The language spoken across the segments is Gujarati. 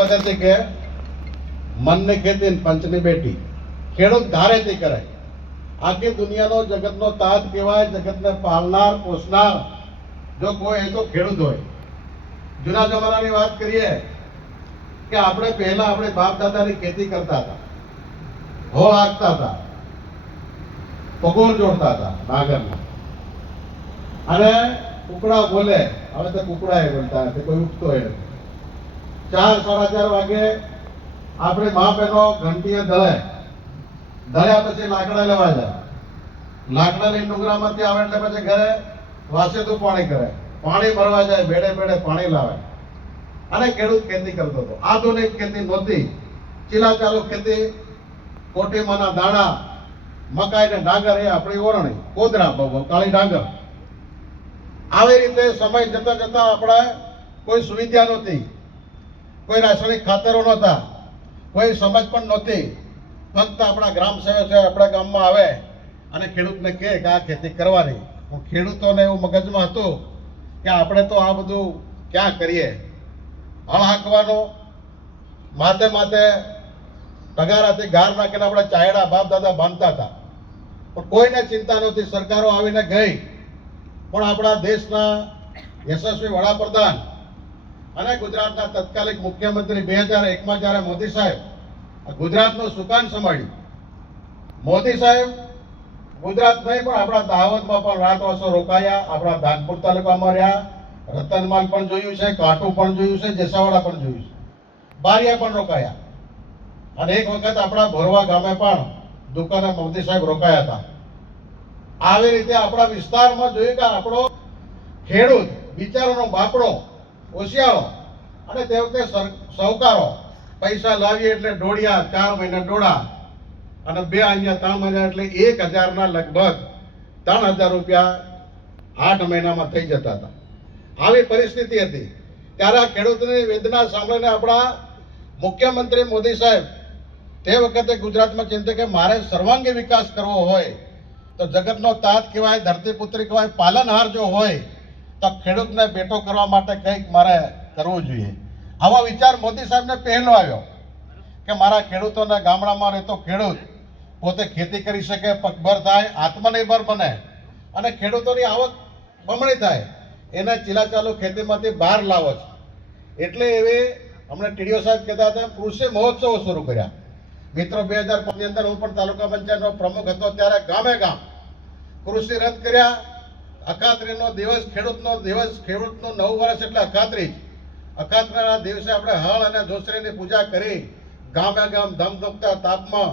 કહેવત હતી કે મનની ખેતી ને પંચની બેટી. ખેડૂત ધારે તે કરે. આખી દુનિયાનો જગતનો તાજ કહેવાય, જગતને પાલનાર પોષનાર જો કોઈ એ તો ખેડૂત હોય. જૂના જમાનાની વાત કરીએ કે આપણે પહેલા આપણે બાપ દાદાની ખેતી કરતા હતા, હોળ હાંકતા હતા, પગોળ જોડતા હતા નાગરના, અને કુકડા બોલે. હવે તો કુકડા એ બોલતા નથી, કોઈ ઉઠતો એ નથી. 4 સાડા 4 વાગે આપણે મા બહેનો ઘંટીએ દળ્યા પછી લાકડા લેવા જાય. લાકડા લઈને ડુંગરામાંથી આવે એટલે પછી ઘરે વાસેતું પાણી કરે, પાણી ભરવા જાય, બેડે બેડે પાણી લાવે, અને ખેડૂત ખેતી કરતો હતો. આધુનિક ખેતી નહોતી, ચીલા ચાલુ ખેતી, કોટીમાંના દાણા, મકાઈ ને ડાંગર એ આપણી ઓરણી, કોદરા, કાળી ડાંગર. આવી રીતે સમય જતા જતા આપણે કોઈ સુવિધા નહોતી, કોઈ રાસાયણિક ખાતરો નહોતા, કોઈ સમજ પણ નહોતી. ફક્ત આપણા ગ્રામ સેવક છે આપણા ગામમાં આવે અને ખેડૂતને કહે કે આ ખેતી કરવાની. ખેડૂતોને એવું મગજમાં હતું કે આપણે તો આ બધું ક્યાં કરીએ. હળ હાંકવાનું, માથે માથે તગારાથી ગાર નાખીને આપણે ચાયડા બાપ દાદા બાંધતા હતા. પણ કોઈને ચિંતા નહોતી. સરકારો આવીને ગઈ, પણ આપણા દેશના યશસ્વી વડાપ્રધાન અને ગુજરાતના તત્કાલીન મુખ્યમંત્રી 2001માં જ્યારે મોદી સાહેબ ગુજરાતનું સુકાન સંભાળ્યું, મોદી સાહેબ ગુજરાત નહીં પણ આપણા દાહોદમાં પણ રાતવાસો રોકાયા, આપણા ધાનપુર તાલુકામાં રહ્યા, રતનમાલ પણ જોયું છે, કાંટુ પણ જોયું છે, જેસાવાડા પણ જોયું છે, બારિયા પણ રોકાયા, અને એક વખત આપણા ભોરવા ગામે પણ દુકાને મોદી સાહેબ રોકાયા હતા. આવી રીતે આપણા વિસ્તારમાં જોયું કે આપણો ખેડૂત બિચારાનો બાપડો, હોશિયારો, અને તે વખતે સહકારો પૈસા લાવીએ એટલે દોડિયા 4 મહિના દોડા, અને 2 અહીંયા 3 મહિના એટલે 1000ના લગભગ 3000 રૂપિયા 8 મહિનામાં થઈ જતા હતા. આવી પરિસ્થિતિ હતી. ત્યારે આ ખેડૂતની વેદના સાંભળીને આપણા મુખ્યમંત્રી મોદી સાહેબ તે વખતે ગુજરાતમાં ચિંતા કે મારે સર્વાંગી વિકાસ કરવો હોય તો જગતનો તાત કહેવાય, ધરતીપુત્રી કહેવાય, પાલનહાર જો હોય તો ખેડૂતને બેઠો કરવા માટે કંઈક મારે કરવું જોઈએ. આવો વિચાર મોદી સાહેબને પહેલો આવ્યો કે મારા ખેડૂતોને ગામડામાં રહેતો ખેડૂત પોતે ખેતી કરી શકે, પગભર થાય, આત્મનિર્ભર બને, અને ખેડૂતોની આવક બમણી થાય, એને ચીલાચાલુ ખેતીમાંથી બહાર લાવો છે. એટલે એવી હમણાં ટીડીઓ સાહેબ કહેતા હતા કૃષિ મહોત્સવો શરૂ કર્યા. મિત્રો 2005ની અંદર હું પણ તાલુકા પંચાયતનો પ્રમુખ હતો, ત્યારે ગામે ગામ કૃષિ રથ કર્યા. અખાત્રીનો દિવસ, ખેડૂતનો દિવસ, ખેડૂતનું 9 વર્ષ એટલે અખાત્રી. અખાત્રીના દિવસે આપણે હળ અને ધોસરીની પૂજા કરી, ગામે ગામ ધમધમતા તાપમાં.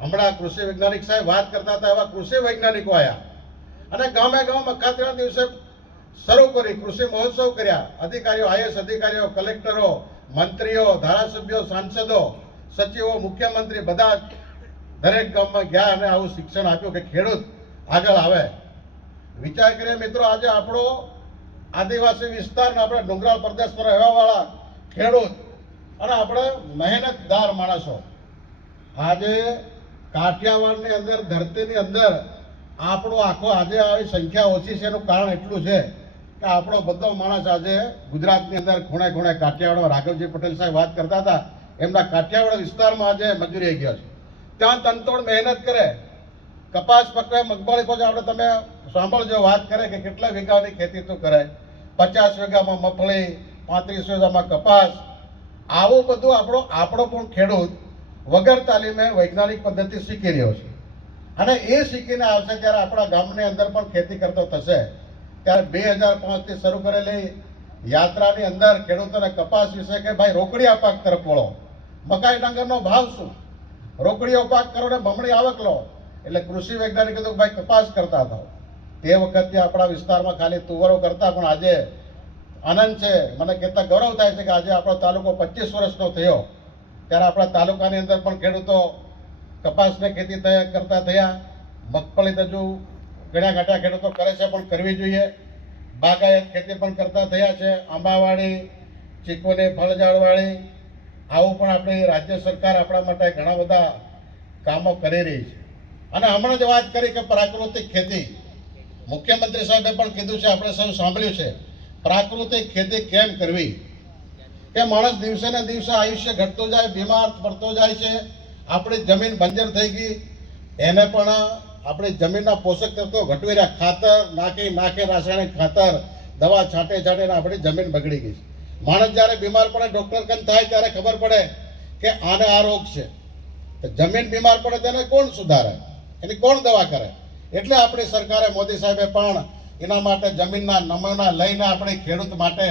હમણાં કૃષિ વૈજ્ઞાનિક સાહેબ વાત કરતા હતા, એવા કૃષિ વૈજ્ઞાનિકો આવ્યા અને ગામે ગામ અખાત્રીના દિવસે શરૂ કરી, કૃષિ મહોત્સવ કર્યા. અધિકારીઓ, આઈએસ અધિકારીઓ, કલેક્ટરો, મંત્રીઓ, ધારાસભ્યો, સાંસદો, સચિવો, મુખ્યમંત્રી બધા દરેક ગામમાં ગયા અને આવું શિક્ષણ આપ્યું કે ખેડૂત આગળ આવે. વિચાર કરીએ મિત્રો, આજે આપણો આદિવાસી વિસ્તારના, આપણે ડુંગરાળ પ્રદેશમાં રહેવાવાળા ખેડૂત અને આપણે મહેનતદાર માણસો, આજે કાઠિયાવાડની અંદર, ધરતીની અંદર આપણો આખો આજે આવી સંખ્યા ઓછી છે. એનું કારણ એટલું છે કે આપણો બધો માણસ આજે ગુજરાતની અંદર ખૂણે ખૂણે કાઠિયાવાડમાં, રાઘવજી પટેલ સાહેબ વાત કરતા હતા, એમના કાઠિયાવાડ વિસ્તારમાં આજે મજૂરી આવી ગયા છે. ત્યાં તનતોડ મહેનત કરે, કપાસ પકવે, મગફળી પકવે. આપણે તમે સાંભળજો, વાત કરે કે કેટલા વીઘાની ખેતી તો કરે, 50 વીઘામાં મગફળી, 35 વીઘામાં કપાસ. આવું બધું આપણો પણ ખેડૂત વગર તાલીમે વૈજ્ઞાનિક પદ્ધતિ શીખી રહ્યો છે, અને એ શીખીને આવશે ત્યારે આપણા ગામની અંદર પણ ખેતી કરતો થશે. ત્યારે 2005થી શરૂ કરેલી યાત્રાની અંદર ખેડૂતોને કપાસ વિશે કે ભાઈ રોકડિયા પાક તરફ વળો, મકાઈ ડાંગરનો ભાવ શું, રોકડીઓ પાક કરો ને બમણી આવક લો. એટલે કૃષિ વૈજ્ઞાનિક કીધું ભાઈ કપાસ કરતા હતા. તે વખતે આપણા વિસ્તારમાં ખાલી તુવરો કરતા, પણ આજે આનંદ છે, મને કહેતા ગૌરવ થાય છે કે આજે આપણો તાલુકો 25 વર્ષનો થયો, ત્યારે આપણા તાલુકાની અંદર પણ ખેડૂતો કપાસની ખેતી કરતા થયા. મગફળી તો હજુ ઘણા ઘટા ખેડૂતો કરે છે, પણ કરવી જોઈએ. બાગાયત ખેતી પણ કરતા થયા છે, આંબાવાળી, ચીકુની, ફળઝાડવાળી. આવું પણ આપણી રાજ્ય સરકાર આપણા માટે ઘણા બધા કામો કરી રહી છે. અને હમણાં જ વાત કરી કે પ્રાકૃતિક ખેતી, મુખ્યમંત્રી સાહેબે પણ કીધું છે, આપણે સૌ સાંભળ્યું છે, પ્રાકૃતિક ખેતી કેમ કરવી. કે માણસ દિવસે ને દિવસે આયુષ્ય ઘટતું જાય, બીમાર પડતો જાય છે. આપણી જમીન બંજર થઈ ગઈ, એને પણ આપણી જમીનના પોષક તત્વો ઘટવી રહ્યા. ખાતર નાખે રાસાયણિક ખાતર, દવા છાંટે આપણી જમીન બગડી ગઈ છે. માણસ જ્યારે બીમાર પડે, ડોક્ટર કન થાય ત્યારે ખબર પડે કે આને આ રોગ છે. તો જમીન બીમાર પડે તેને કોણ સુધારે, એની કોણ દવા કરે? એટલે આપણી સરકારે, મોદી સાહેબે પણ એના માટે જમીનના નમૂના લઈને આપણે ખેડૂત માટે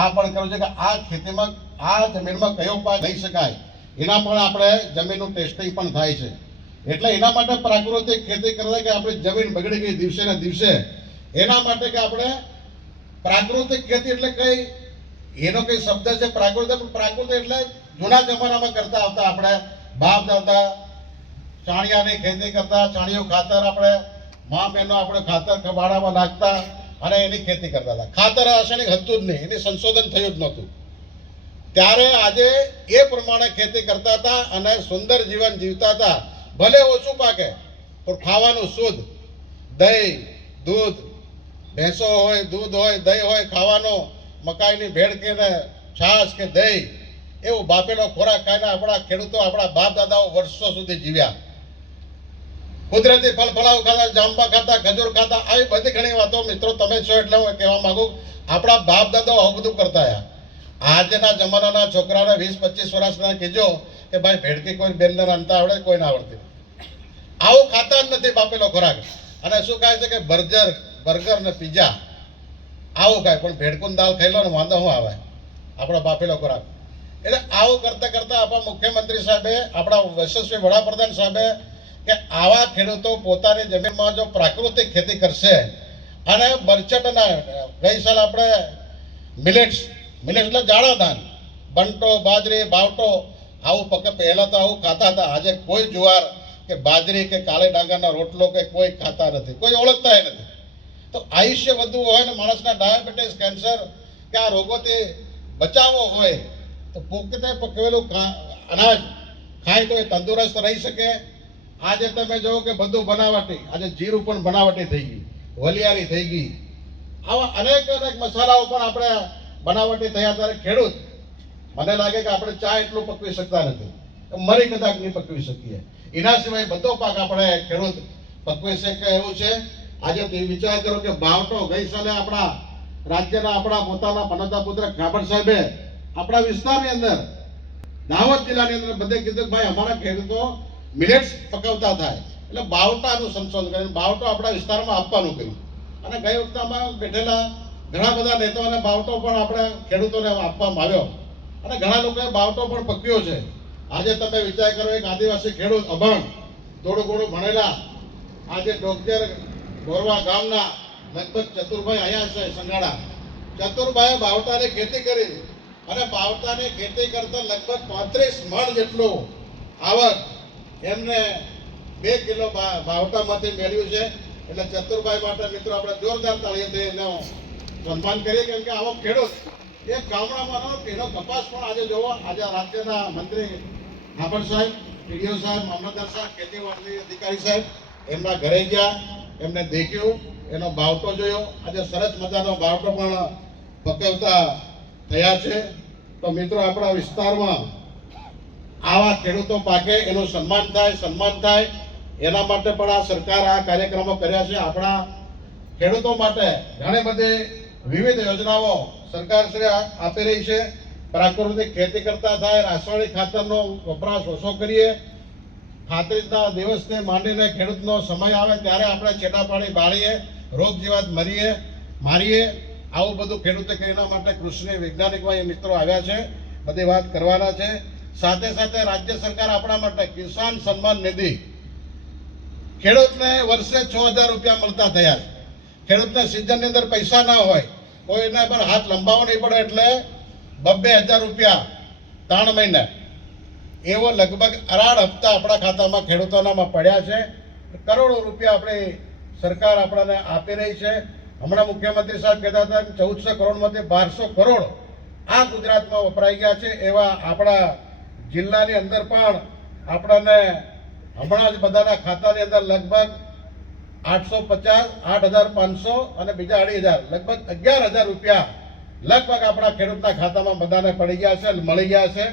આ પણ કર્યું છે કે આ ખેતીમાં, આ જમીનમાં કયો પાક લઈ શકાય, એના પણ આપણે જમીનનું ટેસ્ટિંગ પણ થાય છે. એટલે એના માટે પ્રાકૃતિક ખેતી કરતા કે આપણી જમીન બગડી ગઈ દિવસે ને દિવસે, એના માટે કે આપણે પ્રાકૃતિક ખેતી એટલે કઈ, એનો કઈ શબ્દ છે પ્રાકૃતિક. પ્રાકૃતિક એટલે જૂના જમાનામાં કરતા આવતા આપણે બાપ દાદા ચાણિયાની ખેતી કરતા, ચાણિયું ખાતર આપણે મા બહેનો આપણે ખાતર ખબાડામાં નાખતા અને એની ખેતી કરતા હતા. ખાતર રાસાયણિક હતું જ નહીં, એની સંશોધન થયું જ નહોતું. ત્યારે આજે એ પ્રમાણે ખેતી કરતા હતા અને સુંદર જીવન જીવતા હતા. ભલે ઓછું પાકે પણ ખાવાનું શુદ્ધ, દહીં, દૂધ, ભેંસો હોય, દૂધ હોય, દહીં હોય, ખાવાનો મકાઈની ભેળ કે છાશ કે દહીં, એવું બાપેલો ખોરાક ખાઈને આપણા ખેડૂતો, આપણા બાપ દાદાઓ વર્ષો સુધી જીવ્યા. કુદરતી ફળ ફળાવ ખાતા, જાંબા ખાતા, ખજૂર ખાતા, આવી બધી ઘણી વાતો મિત્રો તમે છો એટલે હું કહેવા માંગુ, આપણા બાપ દાદાઓ આવું બધું કરતા હતા. આજના જમાનાના છોકરાને 20-25 વર્ષના કીધો કે ભાઈ ભેળકી કોઈ બેનને રાંધતા આવડે, કોઈ ના આવડતી. આવું ખાતા જ નથી બાપેલો ખોરાક. અને શું ખાય છે કે બર્ગર ને પિઝા આવું ખાય, પણ ભેડકુન દાળ ખાઈ લો ને વાંધો શું આવે આપણો બાપેલો ખોરાક. એટલે આવું કરતા કરતા આપણા મુખ્યમંત્રી સાહેબે, આપણા યશસ્વી વડાપ્રધાન સાહેબે કે આવા ખેડૂતો પોતાની જમીનમાં જો પ્રાકૃતિક ખેતી કરશે અને બરછટના, ગઈ સાલ આપણે મિલેટ્સ એટલે જાડા ધાન, બંટો, બાજરી, બાવટો આવું પહેલા તો આવું ખાતા હતા. આજે કોઈ જુવાર કે બાજરી કે કાળી ડાંગરનો રોટલો કે કોઈ ખાતા નથી, કોઈ ઓળખતા નથી. તો આયુષ્ય વધુ હોય ને માણસના ડાયાબિટીસ, કેન્સર કે આ રોગોથી બચાવવો હોય તો પોતે પકવેલું અનાજ ખાય તો એ તંદુરસ્ત રહી શકે. આજે તમે જોવો કે બધું બનાવટી, આજે જીરું પણ બનાવટી થઈ ગઈ, વલિયારી થઈ ગઈ, આવા અનેક મસાલાઓ પણ આપણે બનાવટી થયા. ત્યારે ખેડૂત, મને લાગે કે આપણે ચા એટલું પકવી શકતા નથી, મરી કદાચ નહીં પકવી શકીએ. એના સિવાય બધો પાક આપણે ખેડૂત પકવી શકે એવું છે. આજે વિચાર કરો કે બાવટો ગઈ સાલે આપણા રાજ્યના, આપણા પોતાના પનોતા પુત્ર ખાબડ સાહેબે આપણા વિસ્તારની અંદર, દાહોદ જિલ્લાની અંદર બધે કીધું ભાઈ અમારા ખેડૂતો મિલેટ્સ પકવતા થાય. એટલે બાવટાનું સંશોધન કરીને બાવટો આપણા વિસ્તારમાં આપવાનું કર્યું. અને ગઈ વખતે આમાં બેઠેલા ઘણા બધા નેતાઓને બાવટો પણ આપણે ખેડૂતોને આપવામાં આવ્યો અને ઘણા લોકોએ બાવટો પણ પકવ્યો છે. આજે તમે વિચાર કરો, એક આદિવાસી ખેડૂત અભણ, થોડું ઘણું ભણેલા, આજે ડોક્ટર ગોરવા ગામના લગભગ ચતુરભાઈ અહીંયા છે સંગાડા, ચતુરભાઈએ બાવટાની ખેતી કરી અને બાવટાની ખેતી કરતા લગભગ 35 મણ જેટલું આવક એમને 2 કિલો બાવટામાંથી મેળવ્યું છે. એટલે ચતુરભાઈ માટે મિત્રો આપણે જોરદાર તાળીઓથી એનો સન્માન કરીએ, કેમ કે આવો ખેડૂત એક ગામડામાં એનો કપાસ પણ આજે જોવો, આજે રાજ્યના મંત્રી ખાબડ સાહેબ, ટીડીઓ સાહેબ, મામલતદાર સાહેબ, ખેતીવાડી અધિકારી સાહેબ એમના ઘરે ગયા, એમને દેખ્યું, એનો બાવટો જોયો. આજે સરસ મજાનો બાવટો પણ પકવતા થયા છે. તો મિત્રો આપણા વિસ્તારમાં આવા ખેડૂતો પાકે, એનું સન્માન થાય એના માટે પણ આ સરકાર આ કાર્યક્રમો કર્યા છે. આપણા ખેડૂતો માટે ઘણી બધી વિવિધ યોજનાઓ સરકારશ્રી આપી રહી છે. પ્રાકૃતિક ખેતી કરતા થાય, રાસાયણિક ખાતરનો વપરાશ ઓછો કરીએ, ખાતરીના દિવસથી માંડીને ખેડૂતનો સમય આવે ત્યારે આપણે છેટાપાણી બાળીએ, રોગ જીવાત મારીએ. આવું બધું ખેડૂતે એના માટે કૃષિ વૈજ્ઞાનિકો મિત્રો આવ્યા છે, બધી વાત કરવાના છે. સાથે સાથે રાજ્ય સરકાર આપણા માટે કિસાન સન્માન નિધિ, ખેડૂતને વર્ષે 6,000 રૂપિયા મળતા થયા છે. ખેડૂતને સિઝનની અંદર પૈસા ના હોય, કોઈને પર હાથ લંબાવો નહીં પડે, એટલે 2,000 રૂપિયા 3 મહિને એવો લગભગ 18 હપ્તા આપણા ખાતામાં ખેડૂતોનામાં પડ્યા છે. કરોડો રૂપિયા આપણી સરકાર આપણને આપી રહી છે. હમણાં મુખ્યમંત્રી સાહેબ કહેતા હતા કે 1400 કરોડમાંથી 1200 કરોડ આ ગુજરાતમાં વપરાઈ ગયા છે. એવા આપણા જિલ્લાની અંદર પણ આપણને હમણાં જ બધાના ખાતાની અંદર લગભગ 850, 8,500 અને બીજા 2,500 લગભગ 11,000 રૂપિયા લગભગ આપણા ખેડૂતના ખાતામાં બધાને પડી ગયા છે, મળી ગયા છે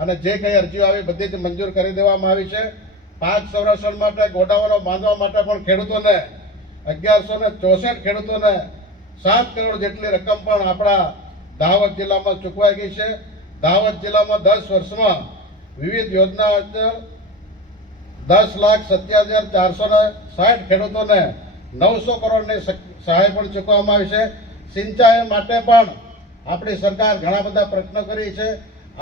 અને જે કંઈ અરજીઓ આવી બધી જ મંજૂર કરી દેવામાં આવી છે. પાક સંરક્ષણ માટે ગોડાઉનો બાંધવા માટે પણ ખેડૂતોને 1164 ખેડૂતોને 7 કરોડ જેટલી રકમ પણ આપણા દાહોદ જિલ્લામાં ચૂકવાઈ ગઈ છે. દાહોદ જિલ્લામાં 10 વર્ષમાં વિવિધ યોજનાઓ 10,27,460 ખેડૂતોને 900 કરોડની સહાય પણ ચૂકવવામાં આવી છે. સિંચાઈ માટે પણ આપણી સરકાર ઘણા બધા પ્રયત્નો કરી છે.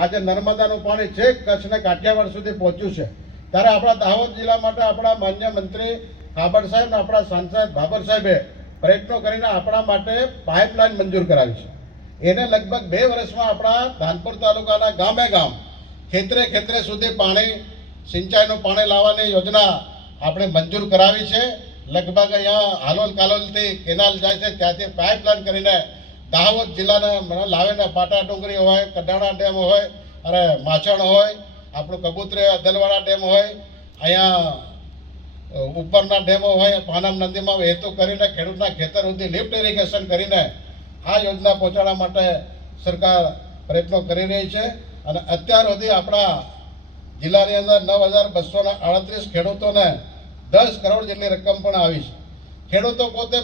આજે નર્મદાનું પાણી છેક કચ્છને કાઠિયાવાડ સુધી પહોંચ્યું છે. ત્યારે આપણા દાહોદ જિલ્લા માટે આપણા માન્ય મંત્રી કાબડ સાહેબ અને આપણા સાંસદ બાબર સાહેબે પ્રયત્નો કરીને આપણા માટે પાઇપલાઇન મંજૂર કરાવી છે. એને લગભગ 2 વર્ષમાં આપણા ધાનપુર તાલુકાના ગામે ગામ ખેતરે ખેતરે સુધી પાણી સિંચાઈનું પાણી લાવવાની યોજના આપણે મંજૂર કરાવી છે. લગભગ અહીંયા હાલોલ કાલોલથી કેનાલ જાય છે, ત્યાંથી પાઇપલાઇન કરીને દાહોદ જિલ્લાને લાવીને પાટા ડુંગરી હોય, કડાણા ડેમ હોય અને માછણ હોય, આપણું કબૂતરે અદલવાડા ડેમ હોય, અહીંયા ઉપરના ડેમો હોય, પાનમ નદીમાં વહેતું કરીને ખેડૂતના ખેતર સુધી લિફ્ટ ઇરિગેશન કરીને આ યોજના પહોંચાડવા માટે સરકાર પ્રયત્નો કરી રહી છે. અને અત્યાર સુધી આપણા જિલ્લાની અંદર 9,238 ખેડૂતોને 10 કરોડ જેટલી રકમ પણ આવી છે. ખેડૂતો પોતે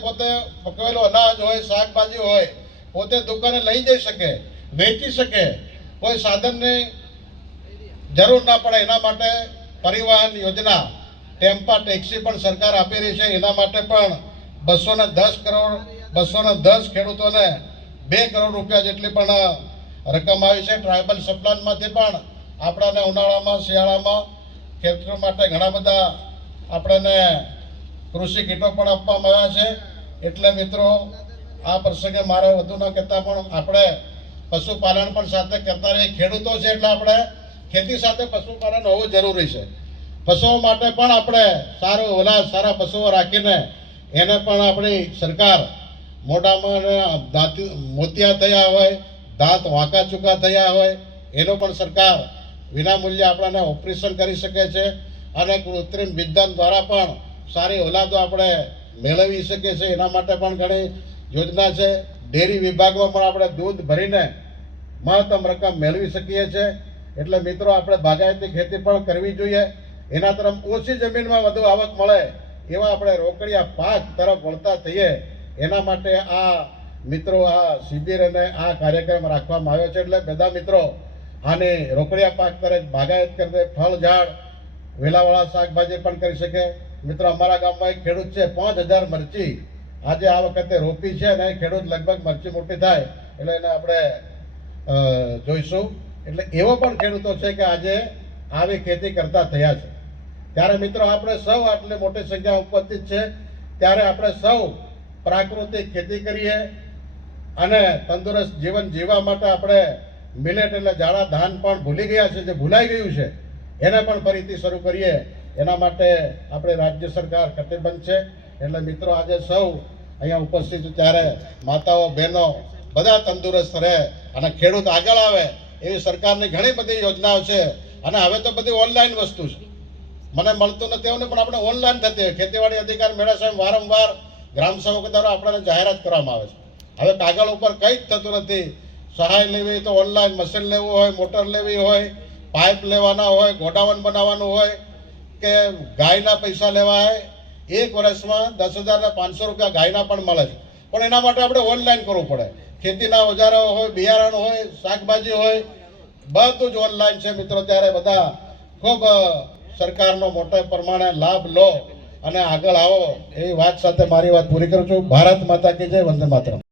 પકવેલું અનાજ હોય, શાકભાજી હોય, પોતે દુકાને લઈ જઈ શકે, વેચી શકે, કોઈ સાધનની જરૂર ના પડે એના માટે પરિવહન યોજના ટેમ્પા ટેક્સી પણ સરકાર આપી રહી છે. એના માટે પણ 210 ખેડૂતોને 2 કરોડ રૂપિયા જેટલી પણ રકમ આવી છે. ટ્રાયબલ સપ્લાનમાંથી પણ આપણાને ઉનાળામાં શિયાળામાં ખેતરો માટે ઘણા બધા આપણને કૃષિ કીટો પણ આપવામાં આવ્યા છે. એટલે મિત્રો આ પ્રસંગે મારે વધુ ન કહેતા પણ આપણે પશુપાલન પણ સાથે કરતા રહીએ. ખેડૂતો છે એટલે આપણે ખેતી સાથે પશુપાલન હોવું જરૂરી છે. પશુઓ માટે પણ આપણે સારું ઓલાદ સારા પશુઓ રાખીને એને પણ આપણી સરકાર મોઢામાં મોતિયા થયા હોય, દાંત વાંકા ચૂકા થયા હોય, એનો પણ સરકાર વિનામૂલ્યે આપણને ઓપરેશન કરી શકે છે અને કૃત્રિમ વિજ્ઞાન દ્વારા પણ સારી ઓલાદો આપણે મેળવી શકીએ છીએ. એના માટે પણ ઘણી યોજના છે. ડેરી વિભાગમાં પણ આપણે દૂધ ભરીને મહત્તમ રકમ મેળવી શકીએ છીએ. એટલે મિત્રો આપણે બાગાયતી ખેતી પણ કરવી જોઈએ. એના તરફ ઓછી જમીનમાં વધુ આવક મળે એવા આપણે રોકડિયા પાક તરફ વળતા થઈએ. એના માટે આ મિત્રો આ શિબિર અને આ કાર્યક્રમ રાખવામાં આવ્યો છે. એટલે બધા મિત્રો આને રોકડિયા પાક તરફ બાગાયત કરે, ફળ ઝાડ વેલાવાળા શાકભાજી પણ કરી શકે. મિત્રો અમારા ગામમાં એક ખેડૂત છે, 5,000 મરચી આજે આ વખતે રોપી છે અને ખેડૂત લગભગ મરચી મોટી થાય એટલે એને આપણે જોઈશું. એટલે એવો પણ ખેડૂતો છે કે આજે આવી ખેતી કરતા થયા છે. ત્યારે મિત્રો આપણે સૌ આટલી મોટી સંખ્યા ઉપસ્થિત છે ત્યારે આપણે સૌ પ્રાકૃતિક ખેતી કરીએ અને તંદુરસ્ત જીવન જીવવા માટે આપણે મિલેટ એટલે જાડા ધાન પણ ભૂલી ગયા છે, જે ભૂલાઈ ગયું છે એને પણ ફરીથી શરૂ કરીએ. એના માટે આપણે રાજ્ય સરકાર કટિબદ્ધ છે. એટલે મિત્રો આજે સૌ અહીંયા ઉપસ્થિત ત્યારે માતાઓ બહેનો બધા તંદુરસ્ત રહે અને ખેડૂત આગળ આવે એવી સરકારની ઘણી બધી યોજનાઓ છે. અને હવે તો બધી ઓનલાઈન વસ્તુ છે, મને મળતું નથી એવું પણ આપણે ઓનલાઈન થતી હોય. ખેતીવાડી અધિકાર મેળા સાહેબ વારંવાર ગ્રામ સેવક દ્વારા આપણને જાહેરાત કરવામાં આવે છે. હવે કાગળ ઉપર કંઈ જ થતું નથી. સહાય લેવી તો ઓનલાઈન, મશીન લેવું હોય, મોટર લેવી હોય, પાઇપ લેવાના હોય, ગોડાઉન બનાવવાનું હોય કે ગાયના પૈસા લેવા હોય, 1 વર્ષમાં 10,000 ને 500 રૂપિયા ગાયના પણ મળે છે. પણ એના માટે આપણે ઓનલાઈન કરવું પડે. ખેતીના ઓજારો હોય, બિયારણ હોય, શાકભાજી હોય, બધું જ ઓનલાઈન છે મિત્રો. ત્યારે બધા ખૂબ સરકારનો મોટા પ્રમાણે લાભ લો અને આગળ આવો એવી વાત સાથે મારી વાત પૂરી કરું છું. ભારત માતા કી જય. વંદે માતરમ.